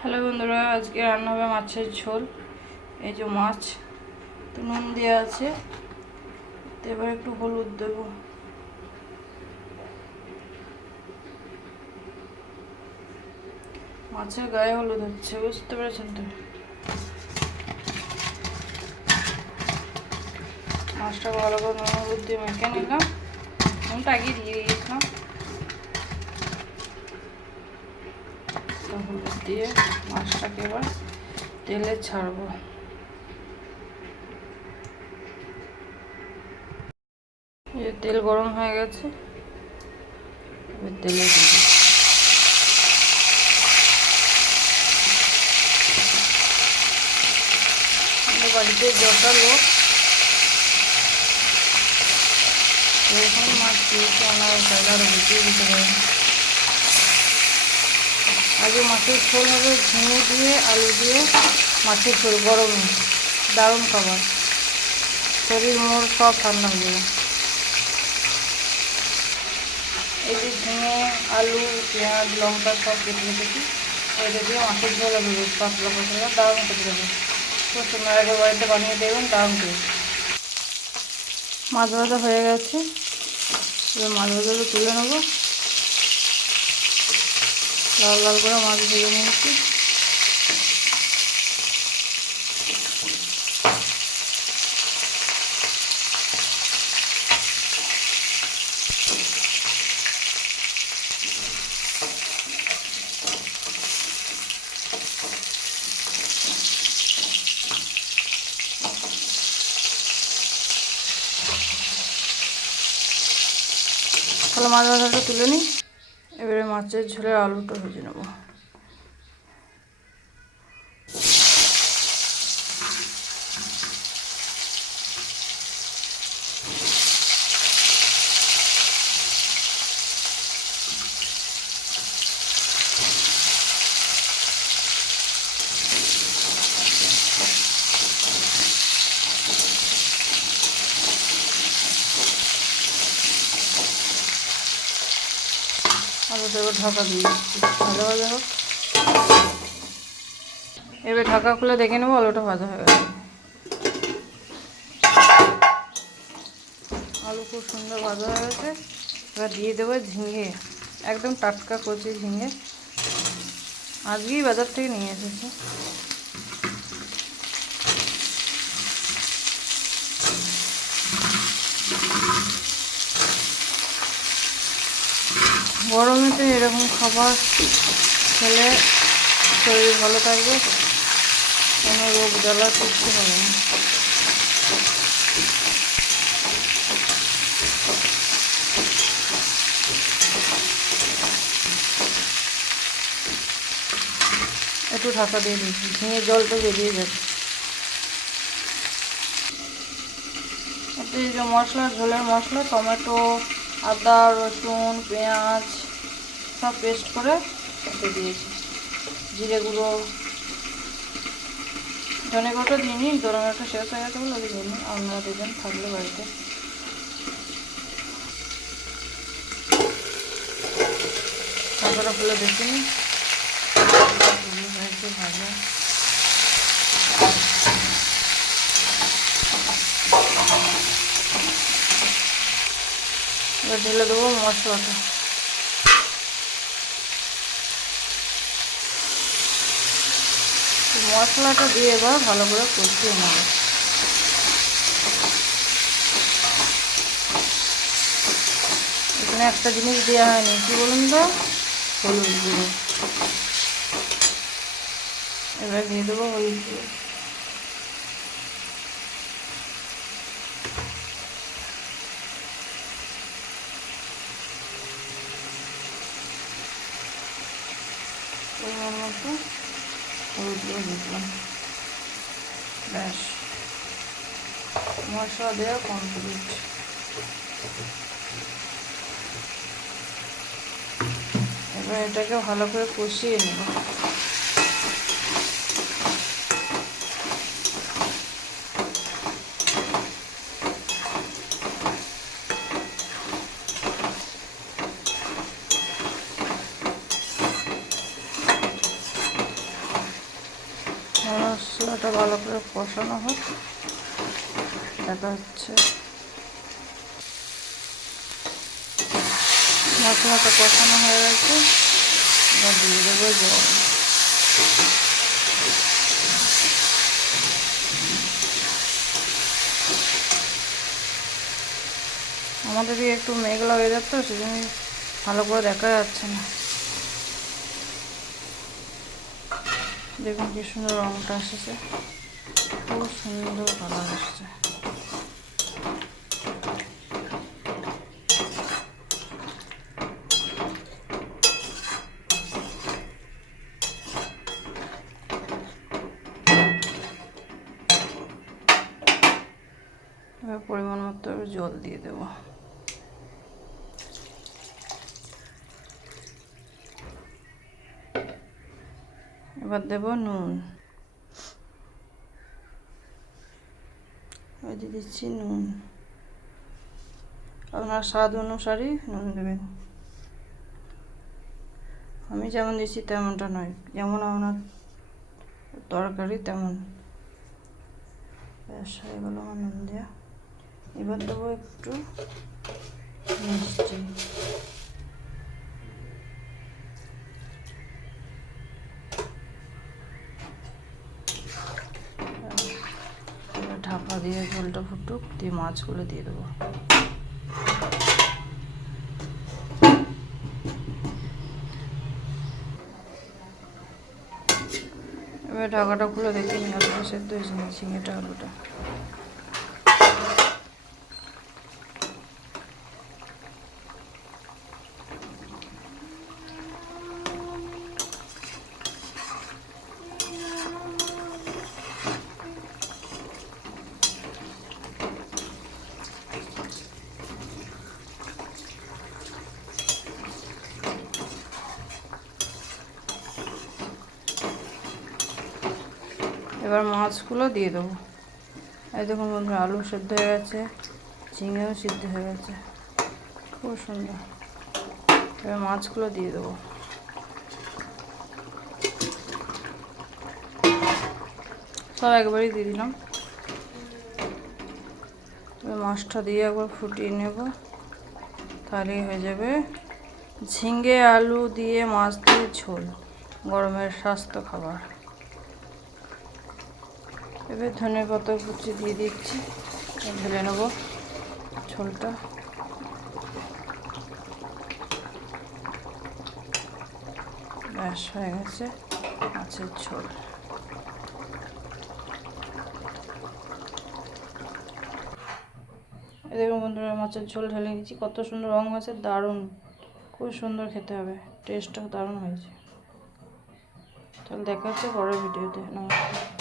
Hello বন্ধুরা, আজকে রান্না হবে মাছের ঝোল। এই যে মাছ তো নুন দেওয়া আছে, তো এবার একটু হলুদ দেবো। মাছের গায়ে হলুদ হচ্ছে, বুঝতে পেরেছেন তো? মাছটা ভালো করে নুন হলুদ দিয়ে মেখে নিলাম। নুনটা আগে দিয়ে দিয়েছিলাম, হলুদ দিয়ে মাছটাকে এবার তেলে ছাড়বো। এই তেল গরম হয়ে গেছে, এবার তেলে দিয়ে দিই। আমাদের বাড়িতে যটা লোক এরকম মাছ দিয়েছে, ওনারা চাইলে আরও বুঝিয়ে দিতে পারেন। আগে মাছের ঝোল হবে ঝিঙে দিয়ে আলু দিয়ে মাছের ঝোল, গরমে দারুণ খাবার, শরীর মোর সব ঠান্ডা হয়ে যাবে। এই যে ঝিঙে আলু পেঁয়াজ লঙ্কা সব কেটে রেখেছি, ওইটা দিয়ে মাছের ঝোল হবে, পাতলা পাতলা দারুণ খেতে যাবে। খুব সুন্দর, একবার বাড়িতে বানিয়ে দেবেন, দারুণ খেয়ে। মাছ ভাজা হয়ে গেছে, এবার মাছ ভাজাটা তুলে নেবো। লাল লাল করে মাছ ভেজে নিয়েছি। তাহলে মাছ ভাজাটা তুলে নিই, এবারে মাছের ঝোলে আলুটা ভেজে নেবো। আলুটা এবার ঢাকা দিয়ে দিচ্ছি, ভাজা ভাজা হোক। এবার ঢাকা খুলে দেখে নেবো আলুটা ভাজা হয়ে গেছে। আলু খুব সুন্দর ভাজা হয়ে গেছে, এবার দিয়ে দেবো ঝিঙে, একদম টাটকা কচি ঝিঙে, আজকেই বাজার থেকে নিয়ে এসেছি। গরমেতে এরকম খাবার খেলে শরীর ভালো থাকবে, কোনো রোগ জ্বালা সৃষ্টি হবে না। একটু ঢাকা দিয়ে দিয়েছি, ঝিঙে জলটা বেরিয়ে যাবে। এই যে মশলা, ঝোলের মশলা, টমেটো আদা রসুন পেঁয়াজ সব পেস্ট করে এতে দিয়েছি। জিরে গুঁড়ো, ধনে গুঁড়োটা দিইনি, ধনে গুঁড়োটা শেষ হয়ে গেছে বলে ওই দিইনি, আপনারা দেবেন থাকলে বাড়িতে। ঢাকাটা খুলে দেখিনি, ভাজা এবার ঢেলে দেবো মশলাটা। মশলাটা দিয়ে এবার ভালো করে কষিয়ে নেব। এখানে একটা জিনিস দেওয়া হয়নি, কি বলুন তো, হলুদ গুঁড়ো। এবার দিয়ে দেবো হলুদ গুঁড়ো। পরিমাণ মতো হলুদ গুঁড়ো দিলাম, ব্যাস মশলা দেওয়া কমপ্লিট। এবার এটাকে ভালো করে কষিয়ে নেব। মশলাটা ভালো করে কষানো হোক, দেখা হচ্ছে। মশলাটা কষানো হয়ে গেছে, এবার দিয়ে দেবো জল। আমাদের একটু মেঘলা ওয়েদার তো, সেজন্য ভালো করে দেখা যাচ্ছে না। দেখুন কি সুন্দর রঙটা এসেছে, খুব সুন্দর কালার এসেছে। এবার পরিমাণ মতো জল দিয়ে দেব। এবার দেব নুন, দিয়ে দিচ্ছি নুন। আপনার স্বাদ অনুসারে নুন দেবেন, আমি যেমন দিচ্ছি তেমনটা নয়, যেমন আপনার তরকারি তেমন। ব্যাস হয়ে গেল আমার নুন দেওয়া। এবার দেবো একটু মিষ্টি, ঢাকা দিয়ে ঝোলটা ফুটুক, দিয়ে মাছগুলো দিয়ে দেবো। এবার ঢাকাটা খুলে দেখি নি আলুটা সেদ্ধ হয়েছে না, ঝিঙেটা আলুটা। এবার মাছগুলো দিয়ে দেবো। এই দেখুন বন্ধুরা, আলু সেদ্ধ হয়ে গেছে, ঝিঙেও সিদ্ধ হয়ে গেছে, খুব সুন্দর। এবার মাছগুলো দিয়ে দেবো। সব একবারই দিয়ে দিলাম। এবার মাছটা দিয়ে একবার ফুটিয়ে নেব, তাহলেই হয়ে যাবে ঝিঙে আলু দিয়ে মাছ দিয়ে ঝোল, গরমের স্বাস্থ্য খাবার। এবার ধনেপাতা কুচি দিয়ে দিচ্ছি, ঢেলে নেব ঝোলটা। ব্যাস হয়ে গেছে মাছের ঝোল। এই দেখুন বন্ধুরা, মাছের ঝোল ঢেলে দিচ্ছি, কত সুন্দর রং হয়েছে, দারুণ, খুব সুন্দর খেতে হবে, টেস্টটা দারুণ হয়েছে। তাহলে দেখা হচ্ছে পরের ভিডিওতে। নমস্কার।